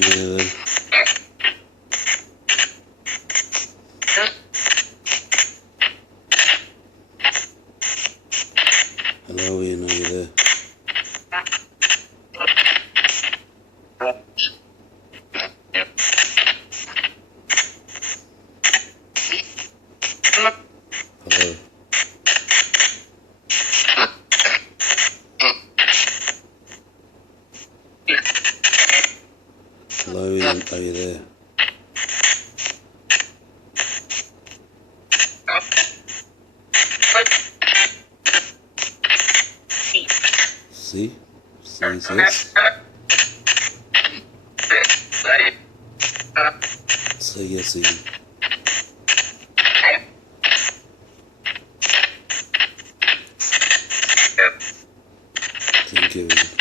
know you there. Hello, you know you there. Hello. Hello, Ian, are you there? See? See, says? Say yes, Ian. Thank you, Ian.